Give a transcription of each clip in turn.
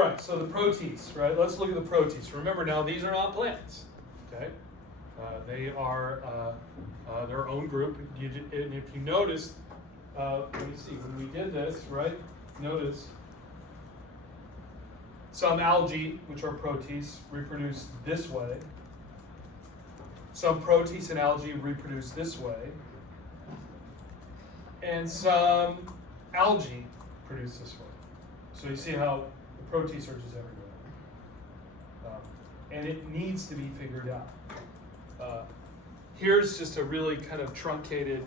right, so the protists, right? Let's look at the protists. Remember now, these are not plants, okay? They are their own group. And if you notice, let me see, when we did this, right? Notice some algae, which are protists, reproduce this way. Some protists and algae reproduce this way. And some algae produce this way. So you see how the protists are just everywhere. And it needs to be figured out. Here's just a really kind of truncated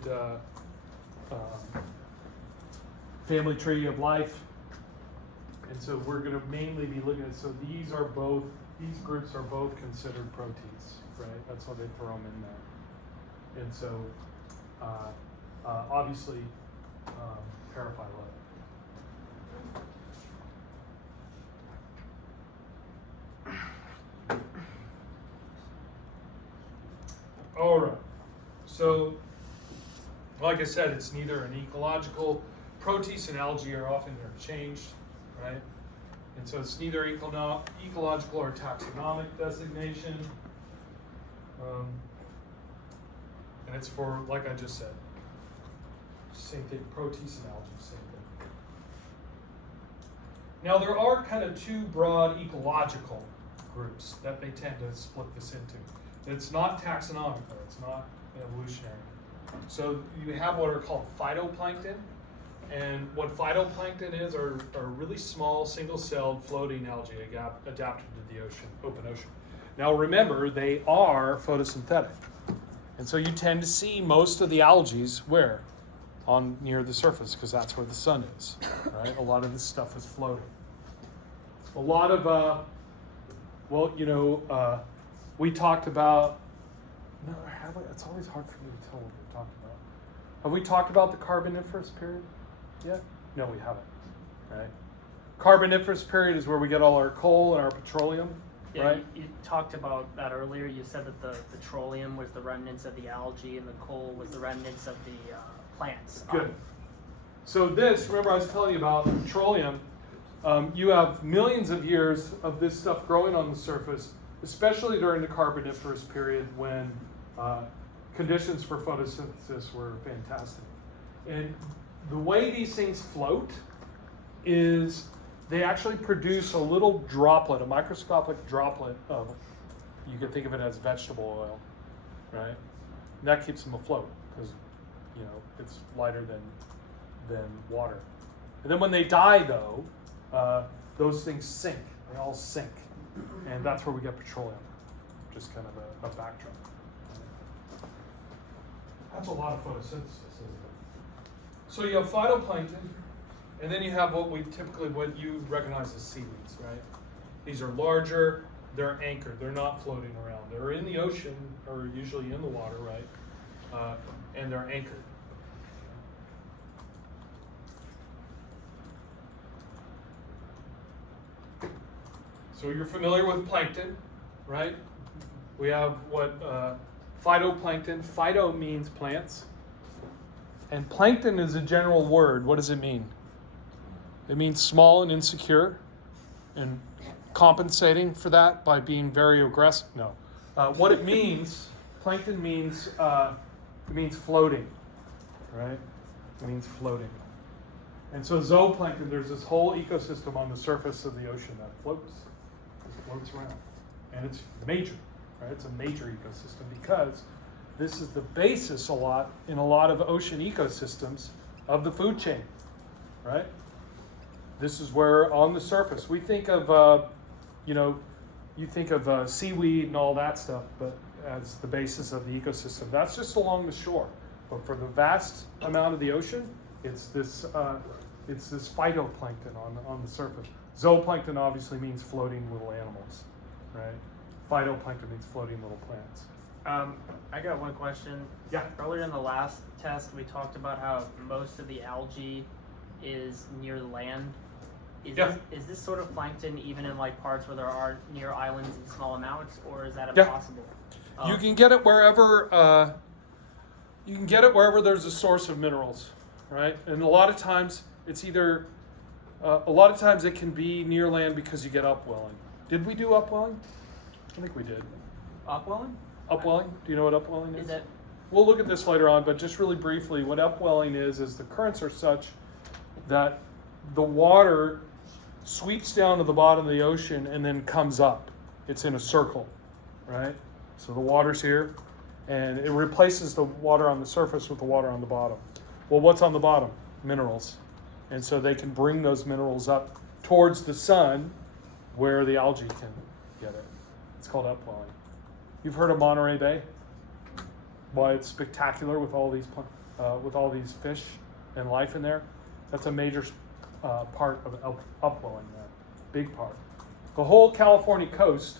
family tree of life. And so we're going to mainly be looking at, so these groups are both considered protists, right? That's why they throw them in there. And so obviously paraphyletic. All right, so like I said, it's neither an ecological, protists and algae are often interchanged, right? And so it's neither ecological or taxonomic designation. And it's for, like I just said, same thing, protists and algae, same thing. Now there are kind of two broad ecological groups that they tend to split this into. It's not taxonomic, though. It's not evolutionary. So you have what are called phytoplankton. And what phytoplankton is are really small, single-celled floating algae adapted to the ocean, open ocean. Now remember, they are photosynthetic. And so you tend to see most of the algae where? Near the surface, because that's where the sun is, right? A lot of this stuff is floating. A lot of, we talked about, no, it's always hard for me to tell what we're talking about. Have we talked about the Carboniferous period yet? No, we haven't, right? Carboniferous period is where we get all our coal and our petroleum, yeah, right? You talked about that earlier. You said that the petroleum was the remnants of the algae and the coal was the remnants of the plants. Good. So remember I was telling you about petroleum. You have millions of years of this stuff growing on the surface, especially during the Carboniferous period when conditions for photosynthesis were fantastic. And the way these things float is they actually produce a little droplet, a microscopic droplet of, you can think of it as vegetable oil, right? And that keeps them afloat because, it's lighter than water. And then when they die, though, those things sink. They all sink. And that's where we get petroleum. Just kind of a backdrop. That's a lot of photosynthesis, isn't it? So you have phytoplankton, and then you have what you recognize as seaweeds, right? These are larger, they're anchored, they're not floating around. They're in the ocean, or usually in the water, right? And they're anchored. So you're familiar with plankton, right? We have what phytoplankton. Phyto means plants. And plankton is a general word. What does it mean? It means small and insecure and compensating for that by being very aggressive. No. What it means, plankton means, it means floating, right? It means floating. And so zooplankton, there's this whole ecosystem on the surface of the ocean that floats around. And it's major, right? It's a major ecosystem because this is the basis in a lot of ocean ecosystems of the food chain, right? This is where on the surface, we think of, you think of seaweed and all that stuff, but as the basis of the ecosystem. That's just along the shore. But for the vast amount of the ocean, it's this phytoplankton on the surface. Zooplankton obviously means floating little animals, right? Phytoplankton means floating little plants. I got one question. Yeah. Earlier in the last test, we talked about how most of the algae is near the land. Is this sort of plankton even in like parts where there are near islands in small amounts, or is that impossible? You can get it wherever. You can get it wherever there's a source of minerals, right? And a lot of times it's either A lot of times it can be near land because you get upwelling. Did we do upwelling? I think we did. Upwelling? Upwelling? Do you know what upwelling is? Is it? We'll look at this later on, but just really briefly, what upwelling is the currents are such that the water sweeps down to the bottom of the ocean and then comes up. It's in a circle, right? So the water's here, and it replaces the water on the surface with the water on the bottom. Well, what's on the bottom? Minerals. And so they can bring those minerals up towards the sun where the algae can get it. It's called upwelling. You've heard of Monterey Bay? Why it's spectacular with all these fish and life in there. That's a major part of upwelling there, big part. The whole California coast,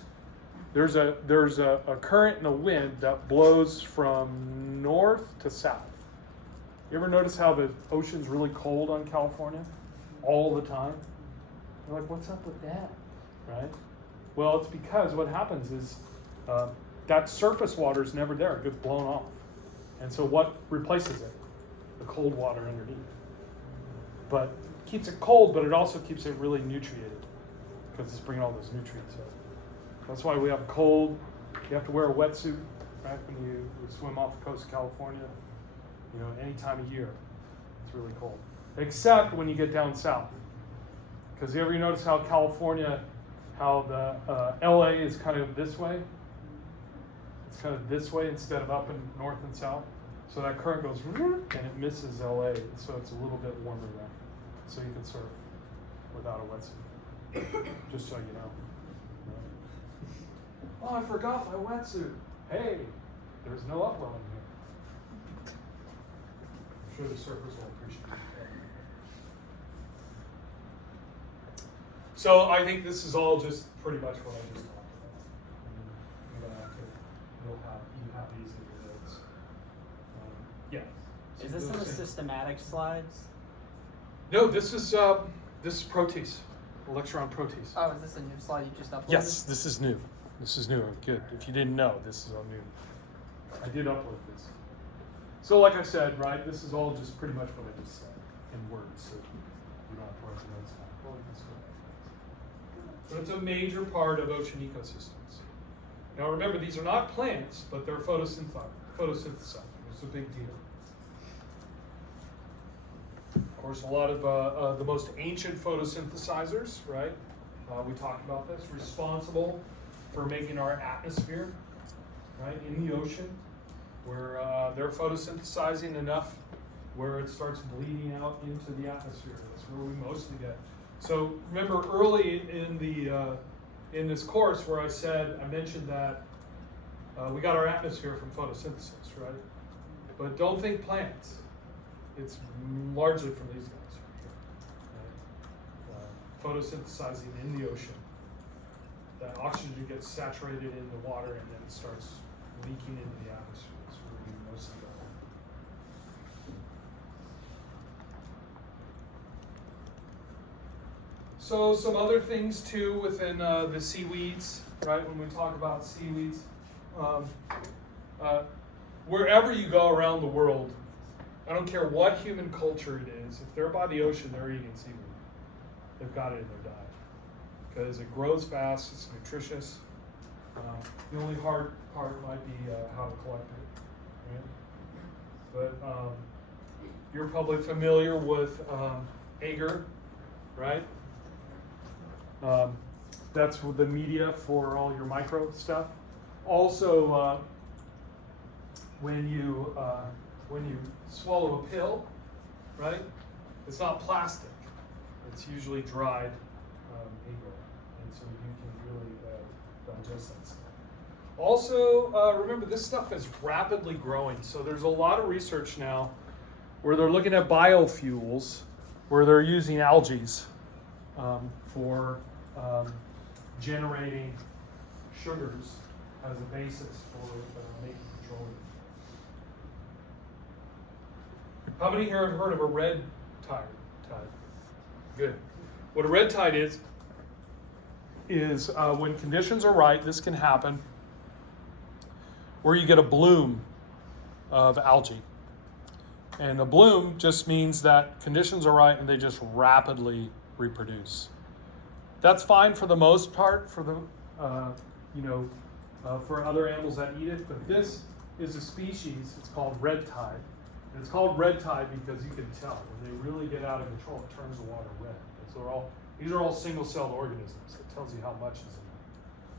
there's a current and a wind that blows from north to south. You ever notice how the ocean's really cold on California all the time? You're like, what's up with that, right? Well, it's because what happens is that surface water is never there. It gets blown off. And so what replaces it? The cold water underneath. But keeps it cold, but it also keeps it really nutriated because it's bringing all those nutrients in. That's why we have cold. You have to wear a wetsuit, right, when you swim off the coast of California. You know, any time of year, it's really cold. Except when you get down south. Because you ever notice how California, how the LA is kind of this way? It's kind of this way instead of up in north and south. So that current goes and it misses LA, so it's a little bit warmer there. So you can surf without a wetsuit. Just so you know. Oh, I forgot my wetsuit. Hey, there's no upwelling here. I'm sure the surfers will appreciate it. So I think this is all just pretty much what I just talked about. You have these in your notes. Yeah. Is this in the systematic slides? No, this is Protis, a lecture on Protis. Oh, is this a new slide you just uploaded? Yes, this is new. This is new. Good. If you didn't know, this is all new. I did upload this. So like I said, right, this is all just pretty much what I just said in words, so you don't have to write the notes down. Well, you can still write. But it's a major part of ocean ecosystems. Now remember, these are not plants, but they're photosynthesizers. It's a big deal. Of course, a lot of the most ancient photosynthesizers, right? We talked about this, responsible for making our atmosphere, right, in the ocean, where they're photosynthesizing enough where it starts bleeding out into the atmosphere. That's where we mostly get. So remember early in this course where I mentioned that we got our atmosphere from photosynthesis, right? But don't think plants. It's largely from these guys right here. Photosynthesizing in the ocean. That oxygen gets saturated in the water and then it starts leaking into the atmosphere. That's where we mostly go. So some other things too within the seaweeds, right? When we talk about seaweeds, wherever you go around the world, I don't care what human culture it is, if they're by the ocean, they're eating seaweed. They've got it in their diet. Because it grows fast, it's nutritious. The only hard part might be how to collect it. Right? But you're probably familiar with agar, right? That's the media for all your micro stuff. Also, when you swallow a pill, right? It's not plastic. It's usually dried agar, and so you can really digest that stuff. Also, remember this stuff is rapidly growing. So there's a lot of research now where they're looking at biofuels, where they're using algae for generating sugars as a basis for making petroleum. How many here have heard of a red tide? Good. What a red tide is when conditions are right, this can happen, where you get a bloom of algae. And a bloom just means that conditions are right and they just rapidly reproduce. That's fine for the most part for the, for other animals that eat it, but this is a species, it's called red tide. And it's called red tide because you can tell, when they really get out of control, it turns the water red. And so these are all single-celled organisms. It tells you how much is in them.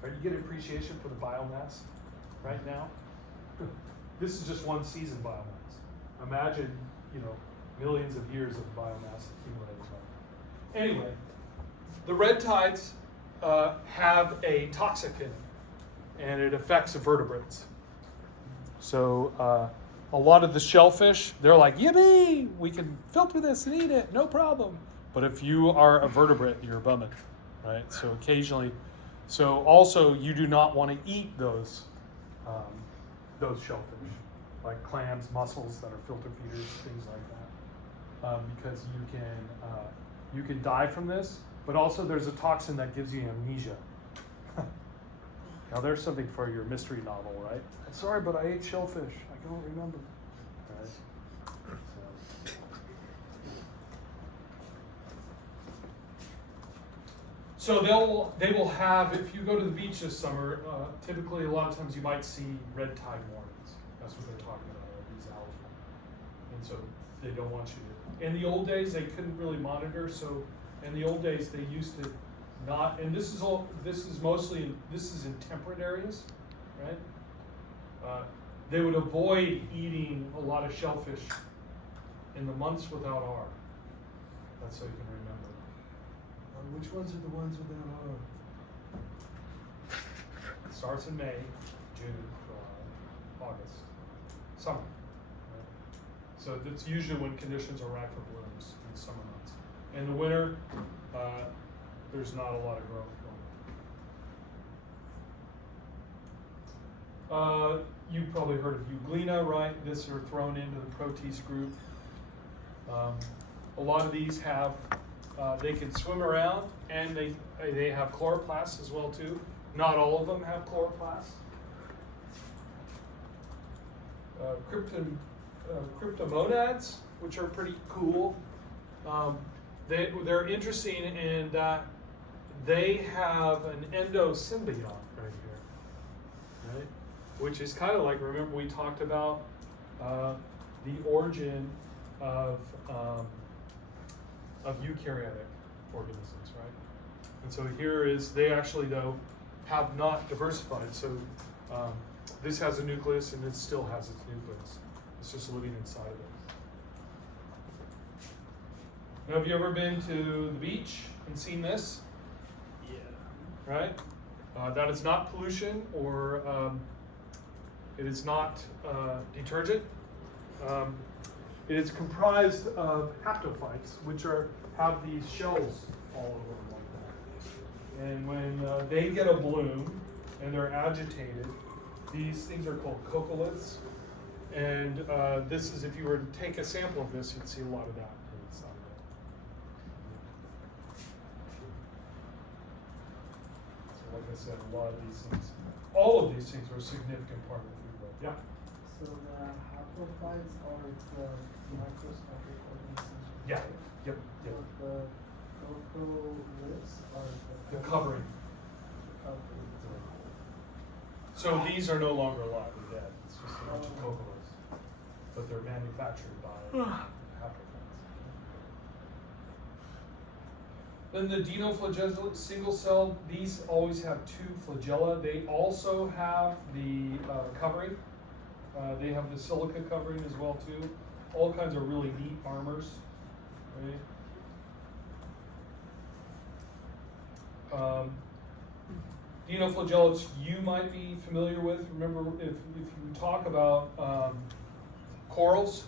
Right? You get appreciation for the biomass right now. This is just one season biomass. Imagine, millions of years of biomass accumulated. Anyway, the red tides have a toxic in it, and it affects the vertebrates. So a lot of the shellfish, they're like, yippee, we can filter this and eat it, no problem. But if you are a vertebrate, you're bumming, right? So occasionally, also you do not want to eat those shellfish, like clams, mussels that are filter feeders, things like that, because you can die from this. But also there's a toxin that gives you amnesia. Now there's something for your mystery novel, right? Sorry, but I ate shellfish. I don't remember. Right? So they will have, if you go to the beach this summer, typically a lot of times you might see red tide warnings. That's what they're talking about, these algae. And so they don't want you to. In the old days, they couldn't really monitor, so in the old days they used to not, and this is in temperate areas, right? They would avoid eating a lot of shellfish in the months without R. That's so you can remember. Which ones are the ones without R? It starts in May, June, July, August, summer. Right? So that's usually when conditions are ripe for blooms in the summer months. In the winter, there's not a lot of growth going. You've probably heard of Euglena, right? This are thrown into the Protist group. A lot of these have, they can swim around, and they have chloroplasts as well too. Not all of them have chloroplasts. Cryptomonads, which are pretty cool. They're interesting in that they have an endosymbiont right here, right? Which is kind of like, remember we talked about the origin of eukaryotic organisms, right? And so here is, they actually though have not diversified. So this has a nucleus and it still has its nucleus. It's just living inside of it. Now, have you ever been to the beach and seen this? Yeah. Right? That is not pollution, or it is not detergent. It is comprised of haptophytes, which have these shells all over them like that. And when they get a bloom and they're agitated, these things are called coccoliths. And this is, if you were to take a sample of this, you'd see a lot of that inside of it. So like I said, a lot of these things, all of these things are a significant part of the food web. Yeah? So the haptophytes are the microscopic organisms? Yeah. Yep. So the coccoliths are The covering. covering. So these are no longer alive, they're dead. It's just a bunch of coccoliths. But they're manufactured by haptophytes. Then the dinoflagella, single cell, these always have two flagella. They also have the covering. They have the silica covering as well too. All kinds of really neat armors. Right? Dinoflagellates you might be familiar with. Remember, if you talk about corals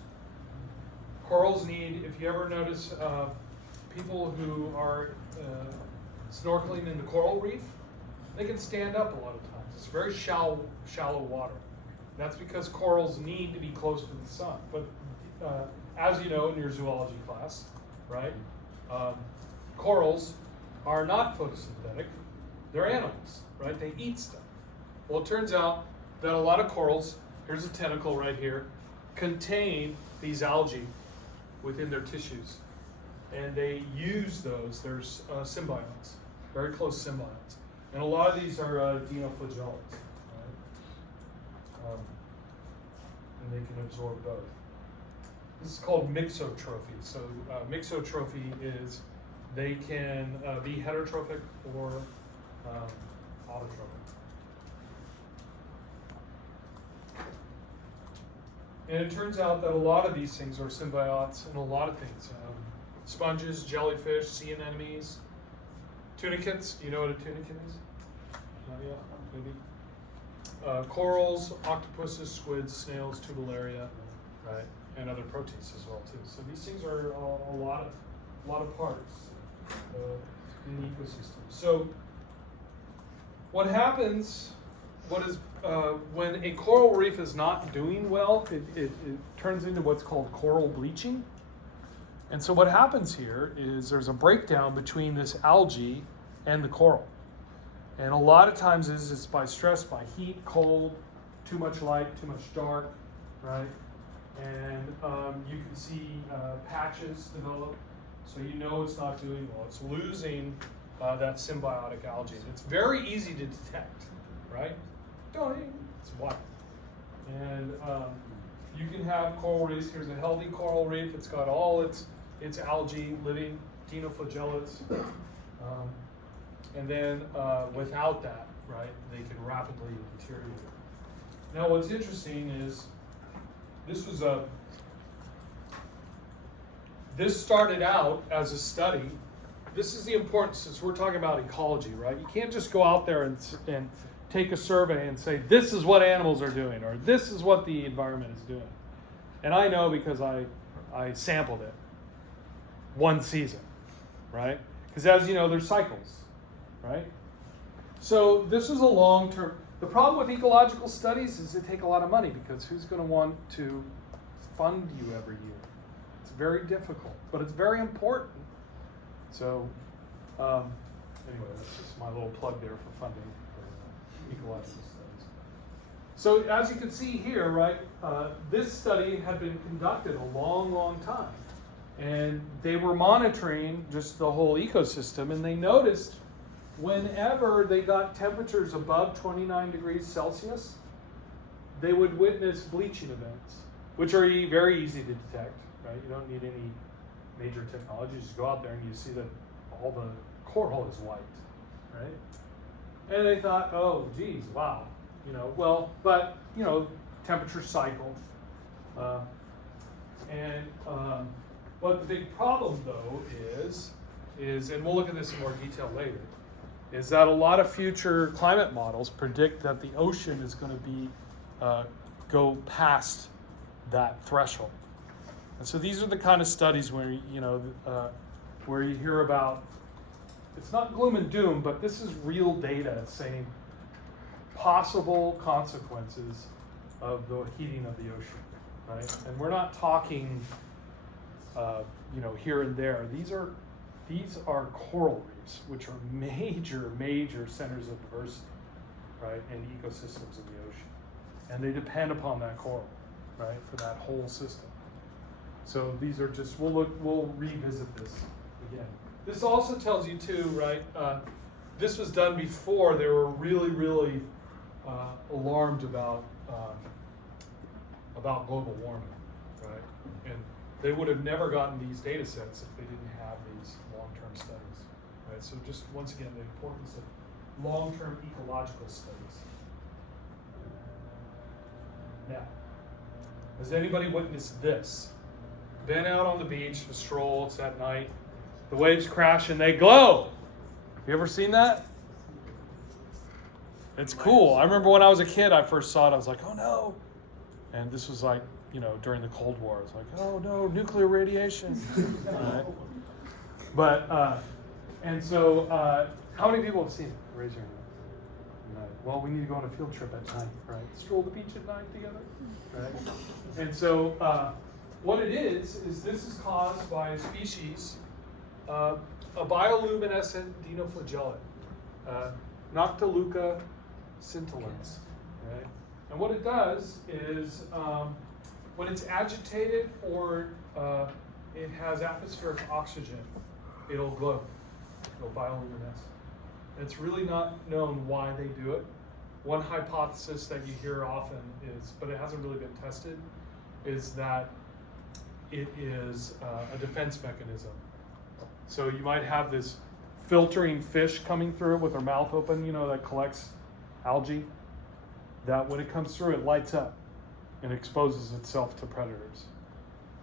need, if you ever notice people who are snorkeling in the coral reef, they can stand up a lot of times. It's very shallow water. And that's because corals need to be close to the sun. But as you know in your zoology class, right, corals are not photosynthetic. They're animals, right? They eat stuff. Well, it turns out that a lot of corals, here's a tentacle right here, contain these algae within their tissues. and they use those. There's symbionts, very close symbionts. And a lot of these are dinoflagellates, right? And they can absorb both. This is called mixotrophy. So mixotrophy is they can be heterotrophic or autotrophic. And it turns out that a lot of these things are symbiotes in a lot of things. Sponges, jellyfish, sea anemones, tunicates. Do you know what a tunicate is? Not yet, maybe. Corals, octopuses, squids, snails, tubellaria, right, and other protists as well too. So these things are a lot of parts in the ecosystem. So what happens? When a coral reef is not doing well, it turns into what's called coral bleaching. And so what happens here is there's a breakdown between this algae and the coral. And a lot of times it's by stress, by heat, cold, too much light, too much dark, right? And you can see patches develop, so you know it's not doing well. It's losing that symbiotic algae. It's very easy to detect, right? It's white. And you can have coral reefs. Here's a healthy coral reef. It's got all its algae, living dinoflagellates. And then without that, right, they can rapidly deteriorate. Now what's interesting is this started out as a study. This is the importance, since we're talking about ecology, right? You can't just go out there and take a survey and say, this is what animals are doing, or this is what the environment is doing. And I know because I sampled it one season, right? Because as you know, there's cycles, right? So this is a long-term. The problem with ecological studies is they take a lot of money, because who's going to want to fund you every year? It's very difficult, but it's very important. So anyway, that's just my little plug there for funding for ecological studies. So as you can see here, right, this study had been conducted a long, long time. And they were monitoring just the whole ecosystem, and they noticed whenever they got temperatures above 29 degrees Celsius, they would witness bleaching events, which are very easy to detect, right? You don't need any major technology. You just go out there and you see that all the coral is white, right? And they thought, oh, geez, wow, but temperature cycle. But the big problem, though, is, and we'll look at this in more detail later, is that a lot of future climate models predict that the ocean is going to be go past that threshold. And so these are the kind of studies where where you hear about. It's not gloom and doom, but this is real data saying possible consequences of the heating of the ocean, right? And we're not talking, here and there. These are coral reefs, which are major centers of diversity, right, and ecosystems in the ocean, and they depend upon that coral, right, for that whole system. So these are just we'll revisit this again. This also tells you too, right? This was done before they were really alarmed about global warming, right? And they would have never gotten these data sets if they didn't have these long-term studies, right? So just once again, the importance of long-term ecological studies. Now, has anybody witnessed this? Been out on the beach, a stroll, it's at night, the waves crash and they glow. Have you ever seen that? It's cool. I remember when I was a kid, I first saw it, I was like, oh no. And this was like, during the Cold War. It's like, oh no, nuclear radiation. Right? But, and so, how many people have seen it? Raise your hand. Well, we need to go on a field trip at night, right? Stroll the beach at night together, right? And so, what it is this is caused by a species, a bioluminescent dinoflagellate, Noctiluca scintillans, right? And what it does is, when it's agitated or it has atmospheric oxygen, it'll glow. It'll bioluminesce. It's really not known why they do it. One hypothesis that you hear often is, but it hasn't really been tested, is that it is a defense mechanism. So you might have this filtering fish coming through with their mouth open, you know, that collects algae, that when it comes through, it lights up and exposes itself to predators.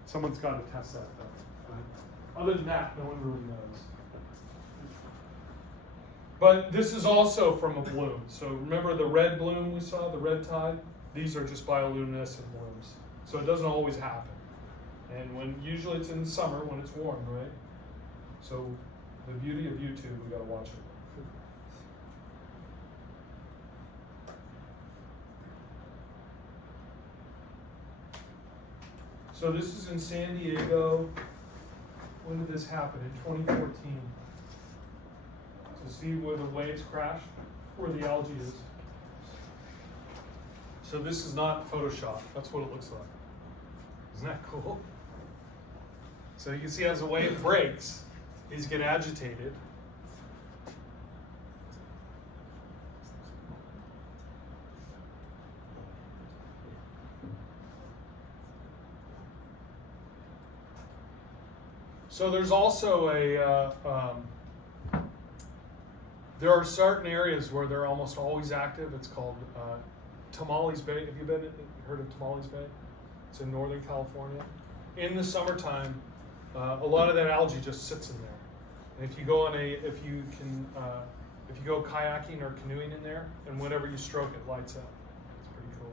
Someone's got to test that though. Right? Other than that, no one really knows. But this is also from a bloom. So remember the red bloom we saw, the red tide? These are just bioluminescent blooms. So it doesn't always happen. And when usually it's in the summer when it's warm, right? So the beauty of YouTube, we gotta watch it. So this is in San Diego. When did this happen? In 2014. So see where the waves crash, where the algae is. So this is not Photoshop. That's what it looks like. Isn't that cool? So you can see as the wave breaks, these get agitated. So there's also there are certain areas where they're almost always active. It's called Tamales Bay. Have you heard of Tamales Bay? It's in Northern California. In the summertime, a lot of that algae just sits in there. And if you go if you go kayaking or canoeing in there, and whenever you stroke, it lights up. It's pretty cool.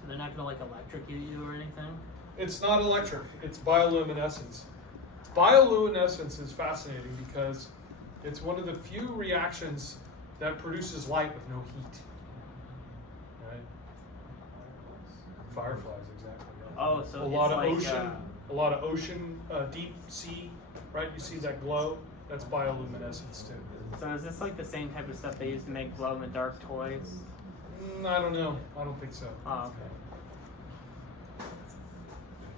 So they're not gonna like electrocute you or anything? It's not electric, it's bioluminescence. Bioluminescence is fascinating because it's one of the few reactions that produces light with no heat. Right? Fireflies, exactly. Yeah. Oh, so a it's lot of like, ocean, a lot of ocean, deep sea, right? You see that glow? That's bioluminescence too. So is this like the same type of stuff they use to make glow-in-the-dark toys? I don't know. I don't think so. Oh, okay.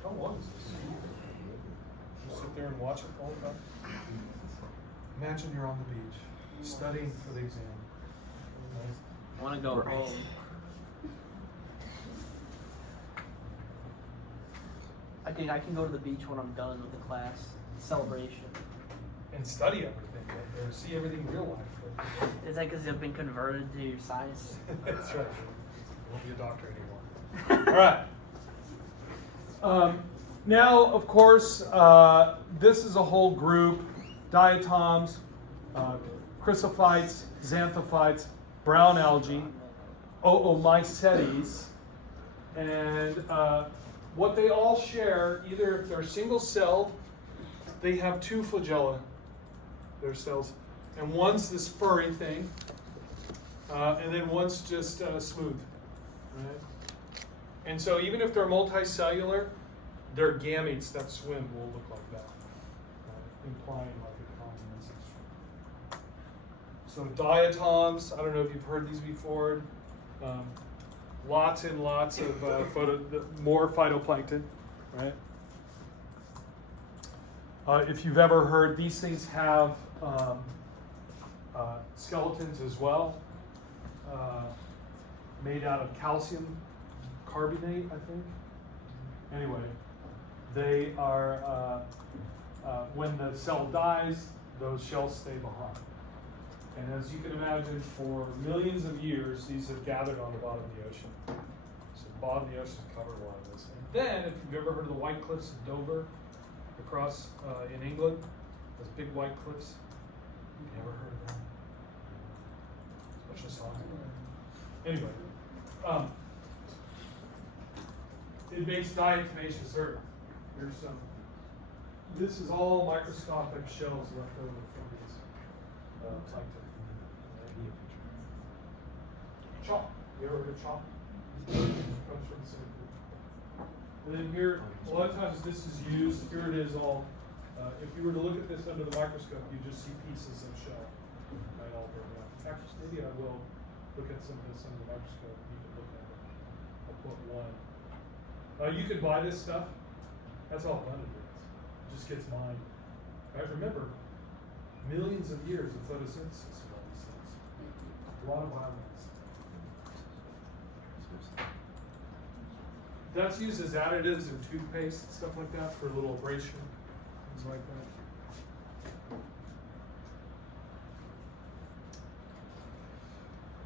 How long is this? You sit there and watch it all the time? Imagine you're on the beach, studying for the exam. Right? I want to go home. I can go to the beach when I'm done with the class celebration. And study everything, right? Or see everything in real life. Right? Is that because you've been converted to science? That's right. You won't be a doctor anymore. All right. Now, of course, this is a whole group: diatoms, chrysophytes, xanthophytes, brown algae, oomycetes, and what they all share, either if they're single-celled, they have two flagella, their cells, and one's this furry thing, and then one's just smooth. Right? And so even if they're multicellular, their gametes that swim will look like that, implying like a common ancestry. So diatoms, I don't know if you've heard these before. Lots and lots of more phytoplankton, right? If you've ever heard, these things have skeletons as well, made out of calcium carbonate, I think. Anyway, they are, when the cell dies, those shells stay behind. And as you can imagine, for millions of years, these have gathered on the bottom of the ocean. So the bottom of the ocean is covered a lot of this. And then, if you've ever heard of the White Cliffs of Dover, across in England, those big white cliffs, you've never heard of them? There's a bunch of songs about it. Anyway, it makes diatomaceous earth. Here's some. This is all microscopic shells left over from these plankton. Chalk. You ever heard of chalk? Comes from the same group. And then here, a lot of times this is used. Here it is all. If you were to look at this under the microscope, you just see pieces of shell. Right, all broken up. Actually, maybe I will look at some of this under the microscope. You can look at it. I'll put one. You could buy this stuff. That's all abundant is. It just gets mined. Right? Remember, millions of years of photosynthesis of all these things. A lot of biomass. That's used as additives in toothpaste and stuff like that for a little abrasion, things like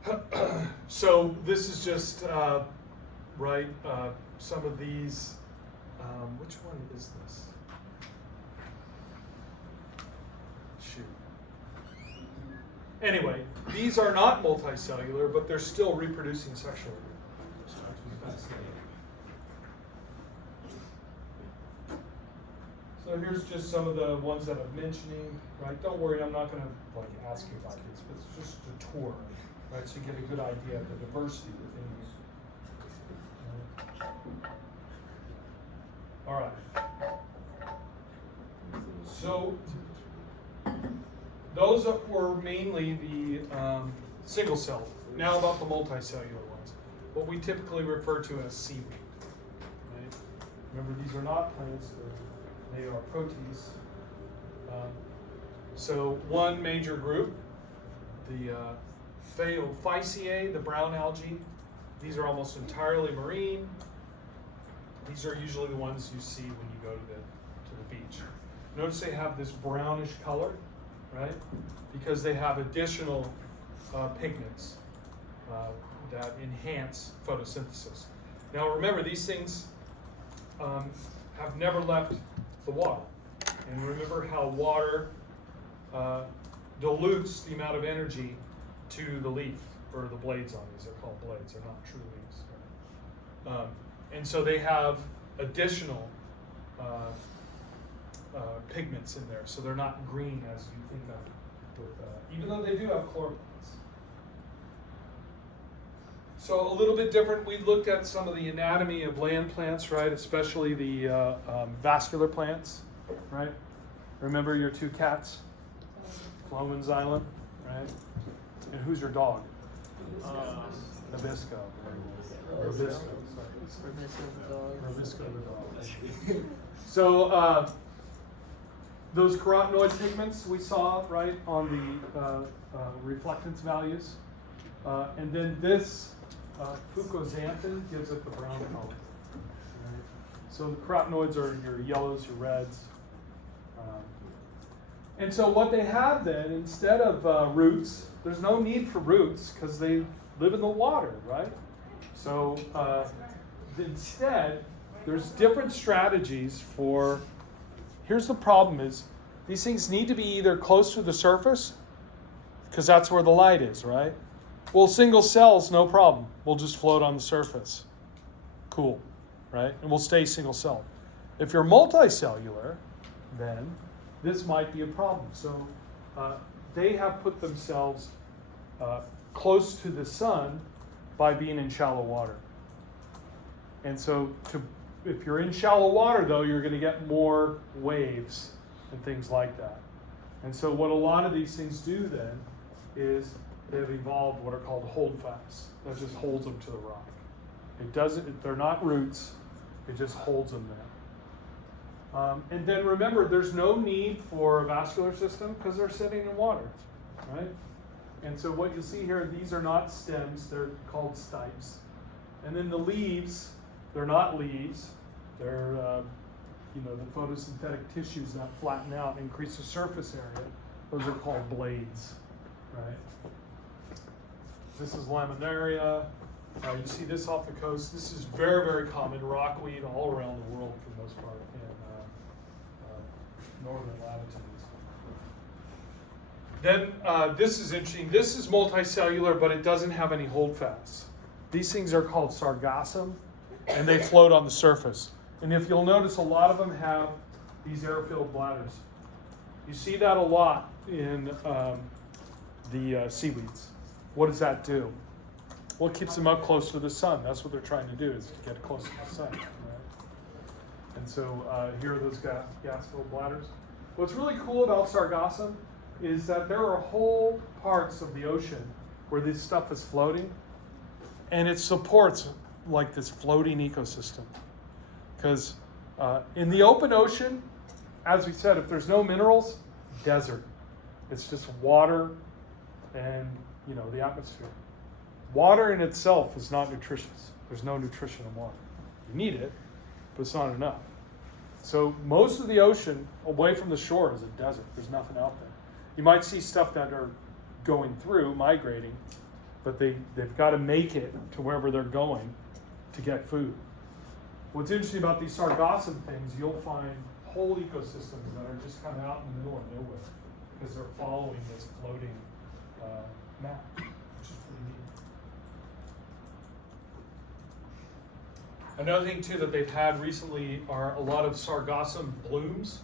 that. So this is just some of these. Which one is this? Shoot. Anyway, these are not multicellular, but they're still reproducing sexually. So here's just some of the ones that I'm mentioning, right? Don't worry, I'm not going to ask you about these, but it's just a tour, right? So you get a good idea of the diversity within these. All right. So those were mainly the single cell. Now about the multicellular ones, what we typically refer to as seaweed. Right? Remember, these are not plants; they are protists. So one major group, the Phaeophyceae, the brown algae. These are almost entirely marine. These are usually the ones you see when you go to the beach. Notice they have this brownish color, right? Because they have additional pigments that enhance photosynthesis. Now remember, these things have never left the water. And remember how water dilutes the amount of energy to the leaf, or the blades on these. They're called blades, they're not true leaves. Right? And so they have additional pigments in there, so they're not green as you think of, even though they do have chloroplasts. So a little bit different, we looked at some of the anatomy of land plants, right? Especially the vascular plants, right? Remember your two cats? Phloem and Xylem, right? And who's your dog? Nabisco. Robisco. Robisco the dog. So those carotenoid pigments we saw, right, on the reflectance values. And then this fucoxanthin gives it the brown color. Right? So the carotenoids are your yellows, your reds. And so what they have then, instead of roots, there's no need for roots because they live in the water, right? So instead, there's different strategies for, here's the problem is, these things need to be either close to the surface, because that's where the light is, right? Well, single cells, no problem. We'll just float on the surface. Cool, right? And we'll stay single celled. If you're multicellular, then this might be a problem. So they have put themselves close to the sun by being in shallow water. And so if you're in shallow water, though, you're going to get more waves and things like that. And so what a lot of these things do then is they've evolved what are called holdfasts. That just holds them to the rock. It doesn't, they're not roots, it just holds them there. And then remember, there's no need for a vascular system because they're sitting in water, right? And so what you'll see here, these are not stems, they're called stipes. And then the leaves, they're not leaves, they're the photosynthetic tissues that flatten out and increase the surface area. Those are called blades, right? This is laminaria. You see this off the coast. This is very, very common, rockweed all around the world for the most part in northern latitudes. Then this is interesting. This is multicellular, but it doesn't have any holdfasts. These things are called sargassum, and they float on the surface. And if you'll notice, a lot of them have these air-filled bladders. You see that a lot in the seaweeds. What does that do? Well, it keeps them up close to the sun. That's what they're trying to do, is to get close to the sun. Right? And so here are those gas-filled bladders. What's really cool about sargassum is that there are whole parts of the ocean where this stuff is floating, and it supports like this floating ecosystem. because in the open ocean, as we said, if there's no minerals, desert. It's just water and, you know, the atmosphere. Water in itself is not nutritious. There's no nutrition in water. You need it, but it's not enough. So most of the ocean away from the shore is a desert. There's nothing out there. You might see stuff that are going through, migrating, but they've got to make it to wherever they're going to get food. What's interesting about these sargassum things, you'll find whole ecosystems that are just kind of out in the middle of nowhere because they're following this floating map, which is pretty neat. Another thing too that they've had recently are a lot of sargassum blooms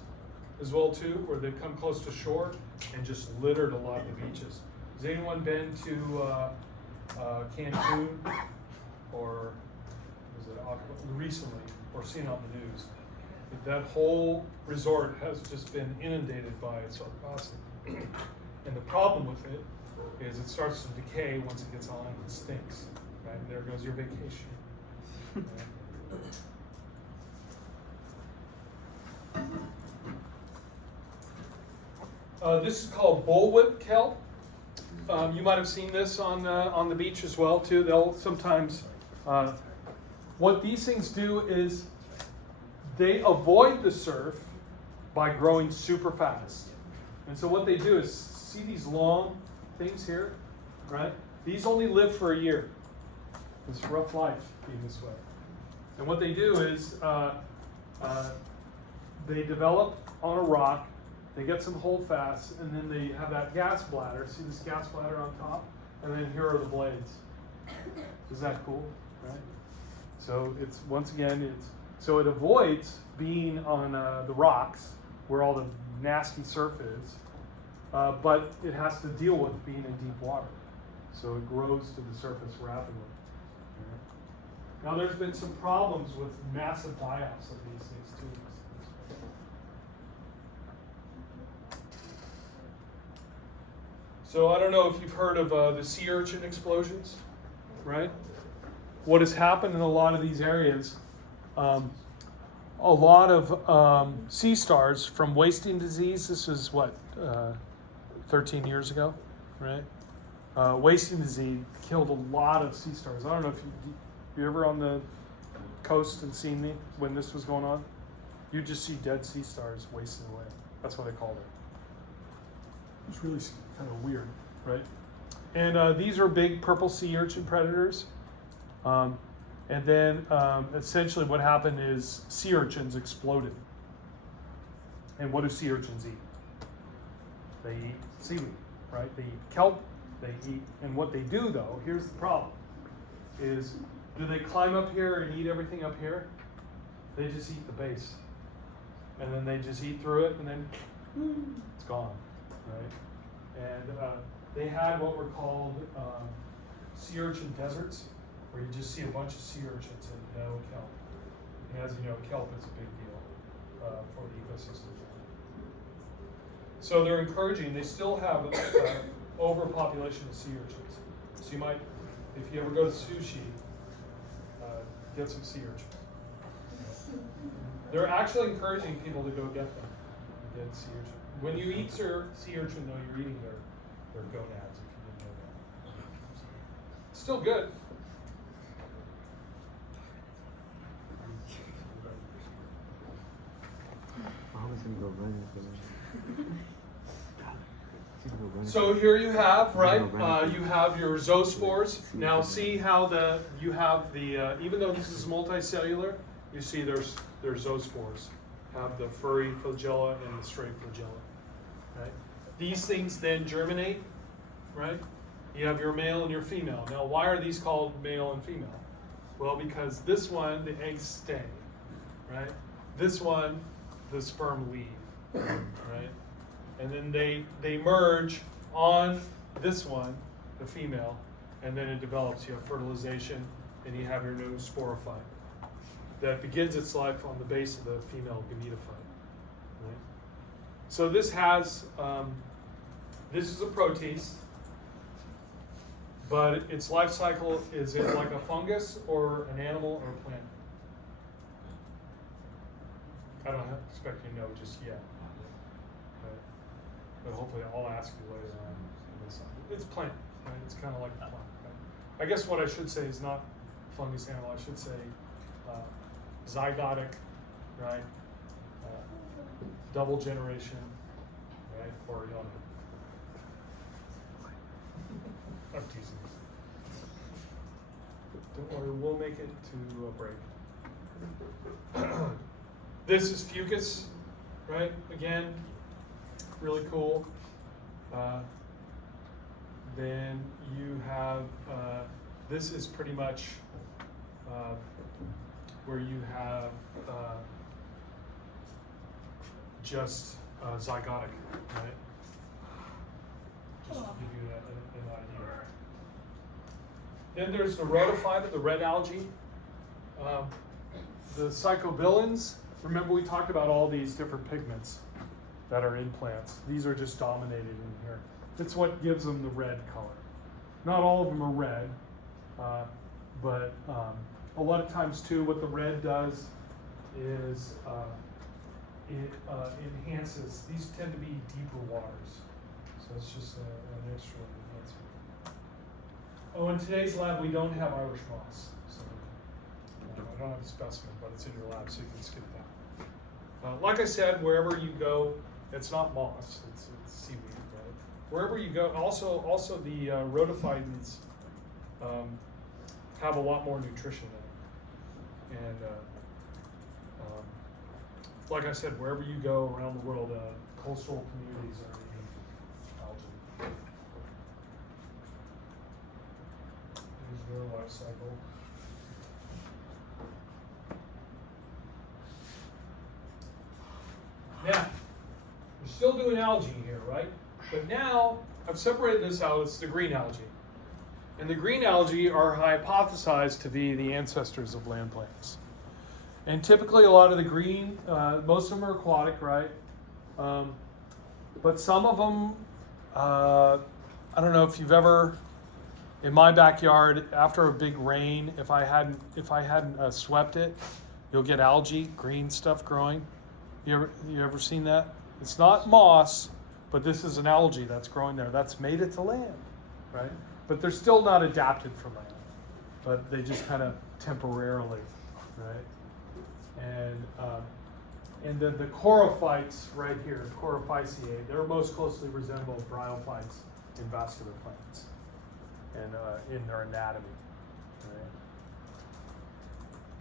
as well too, where they've come close to shore and just littered a lot of the beaches. Has anyone been to Cancun or was it recently or seen on the news? That whole resort has just been inundated by sargassum. And the problem with it is it starts to decay once it gets on and it stinks. Right? And there goes your vacation. This is called bullwhip kelp. You might have seen this on the beach as well too. They'll sometimes, what these things do is they avoid the surf by growing super fast. And so what they do is, see these long things here, right? These only live for a year. It's a rough life being this way. And what they do is they develop on a rock, they get some holdfast, and then they have that gas bladder. See this gas bladder on top? And then here are the blades. Is that cool, right? So it's, once again, so it avoids being on the rocks where all the nasty surf is, but it has to deal with being in deep water. So it grows to the surface rapidly. Now there's been some problems with massive die-offs of these things too. So I don't know if you've heard of the sea urchin explosions, right? What has happened in a lot of these areas, a lot of sea stars from wasting disease, this was what, 13 years ago, right? Wasting disease killed a lot of sea stars. I don't know if you ever on the coast and seen me when this was going on? You just see dead sea stars wasting away. That's what they called it. It's really kind of weird, right? And these are big purple sea urchin predators. And then essentially what happened is sea urchins exploded. And what do sea urchins eat? They eat seaweed, right? They eat kelp, they eat, and what they do though, here's the problem, is do they climb up here and eat everything up here? They just eat the base. And then they just eat through it and then it's gone, right? And they had what were called sea urchin deserts, where you just see a bunch of sea urchins and no kelp. And as you know, kelp is a big deal for the ecosystem. So they're encouraging, they still have overpopulation of sea urchins. So you might, if you ever go to sushi, get some sea urchins. They're actually encouraging people to go get them, get sea urchin. When you eat sea urchin, though, you're eating their gonads, if you didn't know that. Still good. So here you have, right, you have your zoospores. Now see how you have the, even though this is multicellular, you see there's zoospores. Have the furry flagella and the straight flagella, right? These things then germinate, right? You have your male and your female. Now why are these called male and female? Well, because this one, the eggs stay, right? This one, the sperm leave, right? And then they merge on this one, the female, and then it develops. You have fertilization, and you have your new sporophyte that begins its life on the base of the female gametophyte. Right? So this has, this is a protist, but its life cycle, is it like a fungus or an animal or a plant? I don't expect you to know just yet. But hopefully I'll ask you later on. It's plant, right? It's kind of like a plant. Right? I guess what I should say is not fungus animal. I should say zygotic, right? Double generation, right? Or young. I'm teasing. Don't worry, we'll make it to a break. This is fucus, right? Again, really cool. Then you have, this is pretty much where you have just zygotic, right? Just to give you an idea. Then there's the rhodophyta, the red algae. The psychobilins, remember we talked about all these different pigments that are in plants. These are just dominated in here. That's what gives them the red color. Not all of them are red, but a lot of times too, what the red does is it enhances. These tend to be deeper waters, so it's just an extra enhancement. Oh, in today's lab we don't have Irish moss, so I don't have a specimen, but it's in your lab, so you can skip that. Like I said, wherever you go, it's not moss; it's seaweed. Right? Wherever you go, also the rhodophytans have a lot more nutrition in it, and like I said, wherever you go around the world, coastal communities are eating algae. Here's their life cycle. Now, we're still doing algae here, right? But now, I've separated this out, it's the green algae. And the green algae are hypothesized to be the ancestors of land plants. And typically a lot of the green, most of them are aquatic, right? But some of them, I don't know if you've ever, in my backyard, after a big rain, if I hadn't swept it, you'll get algae, green stuff growing. You ever seen that? It's not moss, but this is an algae that's growing there. That's made it to land, right? But they're still not adapted for land, but they just kind of temporarily, right? And then the chorophytes right here, Chorophyceae, they're most closely resemble bryophytes in vascular plants and in their anatomy.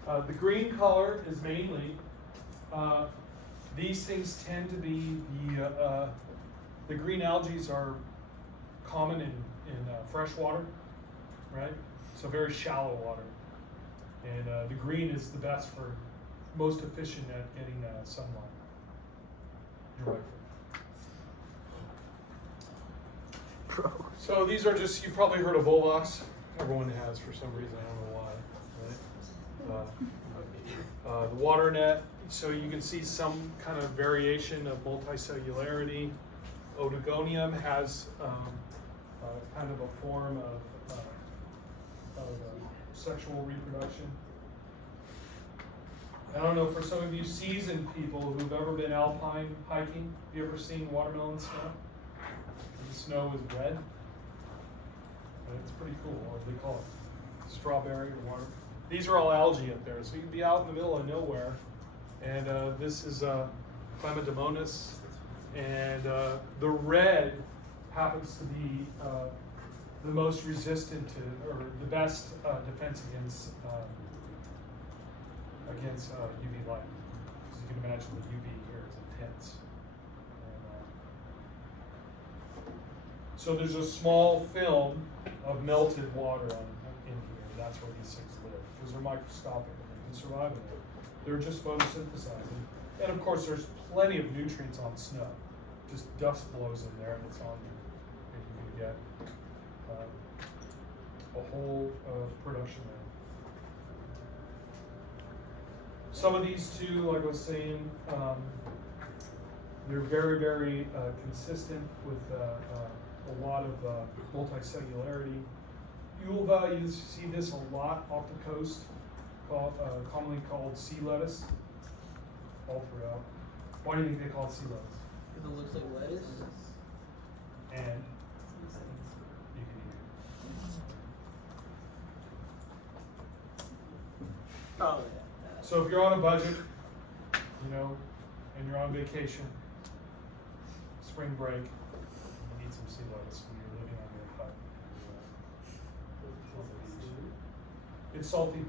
Right? The green color is mainly, these things tend to be, the green algae are common in fresh water, right? So very shallow water. And the green is the best for, most efficient at getting sunlight directly. So these are just, you probably heard of Volvox. Everyone has for some reason, I don't know why. Right? The water net, so you can see some kind of variation of multicellularity. Odygonium has kind of a form of sexual reproduction. I don't know, for some of you seasoned people who've ever been alpine hiking, have you ever seen watermelon snow? The snow is red. And it's pretty cool. Or they call it strawberry or water. These are all algae up there. So you can be out in the middle of nowhere. And this is Chlamydomonas. And the red happens to be the most resistant to, or the best defense against UV light. Because you can imagine the UV here is intense. And, so there's a small film of melted water in here. That's where these things live. Because they're microscopic and they can survive in it. They're just photosynthesizing. And of course, there's plenty of nutrients on snow. Just dust blows in there and it's on you. And you can get a whole production there. Some of these too, like I was saying, they're very, very consistent with a lot of multicellularity. Ulva, you see this a lot off the coast, commonly called sea lettuce. all throughout. Why do you think they call it sea lettuce? If it looks like lettuce. And you can eat it. Oh yeah. So if you're on a budget, you know, and you're on vacation, spring break, you need some sea lettuce when you're living on your hut. On the beach. It's salty.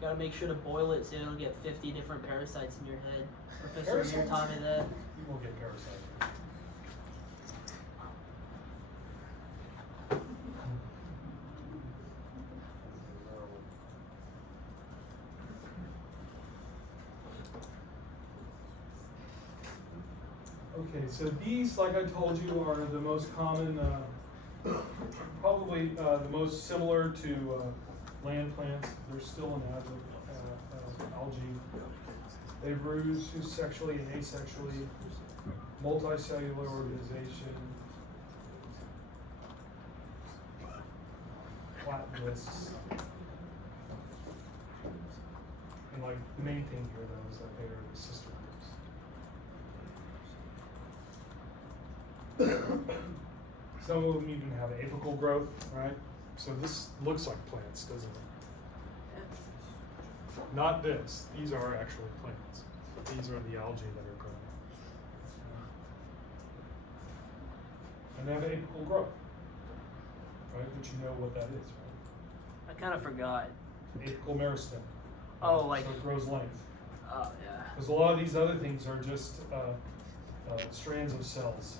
Gotta make sure to boil it so you don't get 50 different parasites in your head. Professor, Parasites? you taught me that. You won't get parasites. Okay, so these, like I told you, are the most common, probably the most similar to land plants. They're still an algae. They bruise sexually and asexually, multicellular organization, flat discs. And like the main thing here though is that they are the sister groups. Some of them even have apical growth, right? So this looks like plants, doesn't it? Not this. These are actually plants. These are the algae that are growing. And they have apical growth, right? But you know what that is, right? I kind of forgot. Apical meristem. Oh, like. So it grows length. Oh yeah. Because a lot of these other things are just strands of cells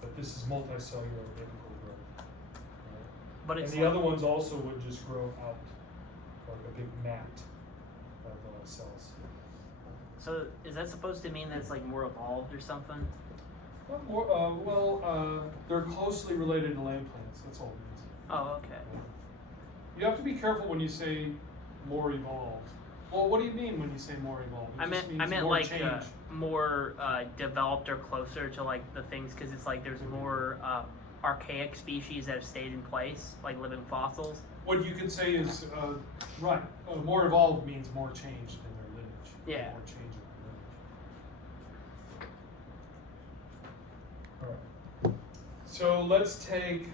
but this is multicellular apical growth. Right? But And it's the like, other ones also would just grow out like a big mat of cells. so is that supposed to mean that it's like more evolved or something? They're closely related to land plants. That's all it means. Oh okay. You have to be careful when you say more evolved. Well, what do you mean when you say more evolved? It I just meant means more like change. more developed or closer to like the things because it's like there's more archaic species that have stayed in place, like living fossils. What you could say is right. More evolved means more changed in their lineage. Yeah. More change in their lineage. All right. So let's take